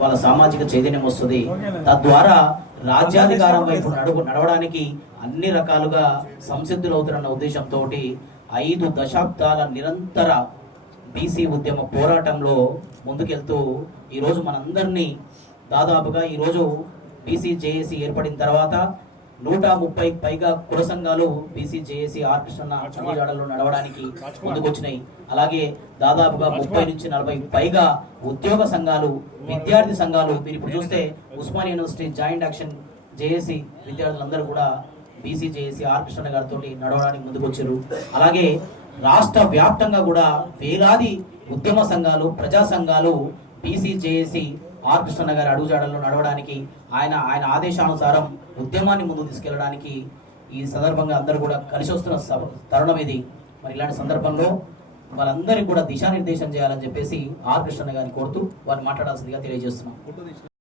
వాళ్ళ సామాజిక చైతన్యం వస్తుంది. తద్వారా రాజ్యాధికారం వైపు నడుపు నడవడానికి అన్ని రకాలుగా సంసిద్ధులు అవుతారన్న ఉద్దేశంతో ఐదు దశాబ్దాల నిరంతర బీసీ ఉద్యమ పోరాటంలో ముందుకెళ్తూ ఈరోజు మనందరినీ దాదాపుగా ఈరోజు బీసీ జేఏసీ ఏర్పడిన తర్వాత నూట ముప్పై పైగా కుల సంఘాలు బీసీ జేఏసీ ఆర్ కృష్ణ అడుగుజాడల్లో నడవడానికి ముందుకొచ్చినాయి. అలాగే దాదాపుగా ముప్పై నుంచి నలభై పైగా ఉద్యోగ సంఘాలు విద్యార్థి సంఘాలు. మీరు ఇప్పుడు చూస్తే Osman university joint action JAC విద్యార్థులందరూ కూడా బీసీ జేఏసీ ఆర్ కృష్ణ గారితో నడవడానికి ముందుకొచ్చారు. అలాగే రాష్ట్ర వ్యాప్తంగా కూడా వేలాది ఉద్యమ సంఘాలు ప్రజా సంఘాలు బీసీ జేఏసీ ఆర్ కృష్ణ గారి అడుగుజాడల్లో నడవడానికి ఆయన ఆయన ఆదేశానుసారం ఉద్యమాన్ని ముందు తీసుకెళ్ళడానికి ఈ సందర్భంగా అందరూ కూడా కలిసి వస్తున్న తరుణం ఇది. మరి ఇలాంటి సందర్భంలో వాళ్ళందరికీ కూడా దిశానిర్దేశం చేయాలని చెప్పేసి ఆర్ కృష్ణ గారిని కోరుతూ వారిని మాట్లాడాల్సిందిగా తెలియజేస్తున్నాం.